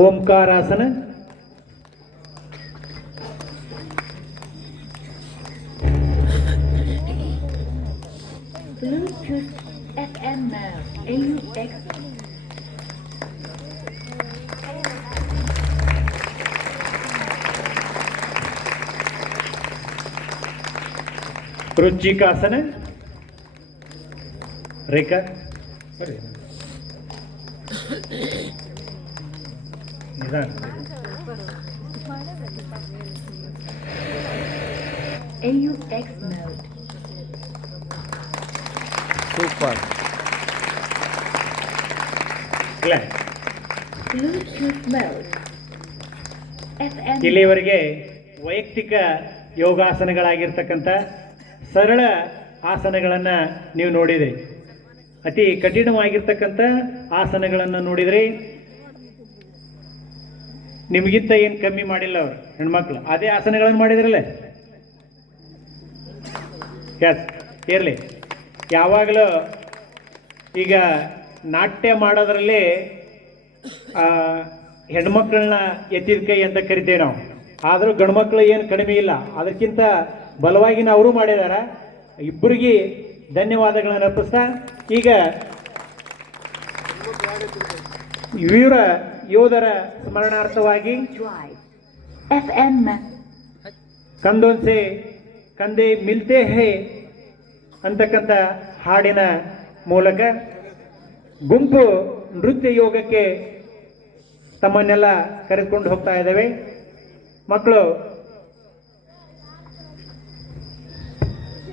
ಓಂಕಾರಾಸನ, Bluetooth FM mode, AUX. ವೃಶ್ಚಿಕಾಸನ, ರೇಖಾ ಸರಿ ನಿಧಾನ. AUX mode. Super. ಇಲ್ಲ Bluetooth mode. FM. ಇಲ್ಲಿಯವರೆಗೆ ವೈಯಕ್ತಿಕ ಯೋಗಾಸನಗಳಾಗಿರ್ತಕ್ಕಂಥ ಸರಳ ಆಸನಗಳನ್ನು ನೀವು ನೋಡಿದ್ರಿ. ಅತಿ ಕಠಿಣವಾಗಿರ್ತಕ್ಕಂಥ ಆಸನಗಳನ್ನು ನೋಡಿದ್ರಿ. ನಿಮಗಿಂತ ಏನು ಕಮ್ಮಿ ಮಾಡಿಲ್ಲ ಅವರು ಹೆಣ್ಮಕ್ಳು, ಅದೇ ಆಸನಗಳನ್ನು ಮಾಡಿದ್ರಲ್ಲ. ಎಸ್ ಇರಲಿ. ಯಾವಾಗಲೂ ಈಗ ನಾಟ್ಯ ಮಾಡೋದ್ರಲ್ಲಿ ಹೆಣ್ಮಕ್ಳನ್ನ ಎತ್ತಿದ ಕೈ ಅಂತ ಕರಿತೇವೆ ನಾವು. ಆದರೂ ಗಂಡ್ಮಕ್ಳು ಏನು ಕಡಿಮೆ ಇಲ್ಲ, ಅದಕ್ಕಿಂತ ಬಲವಾಗಿನ ಅವರು ಮಾಡಿದಾರ. ಇಬ್ಬರಿಗೆ ಧನ್ಯವಾದಗಳನ್ನು ಅರ್ಪಿಸ್ತಾ ಈಗ ವೀರ ಯೋಧರ ಸ್ಮರಣಾರ್ಥವಾಗಿ Drive. FM. ಕಂದೊನ್ಸೆ ಕಂದೆ ಮಿಲ್ತೆ ಹೇ ಅಂತಕ್ಕಂಥ ಹಾಡಿನ ಮೂಲಕ ಗುಂಪು ನೃತ್ಯ ಯೋಗಕ್ಕೆ ತಮ್ಮನ್ನೆಲ್ಲ ಕರೆದುಕೊಂಡು ಹೋಗ್ತಾ ಇದ್ದೇವೆ. ಮಕ್ಕಳು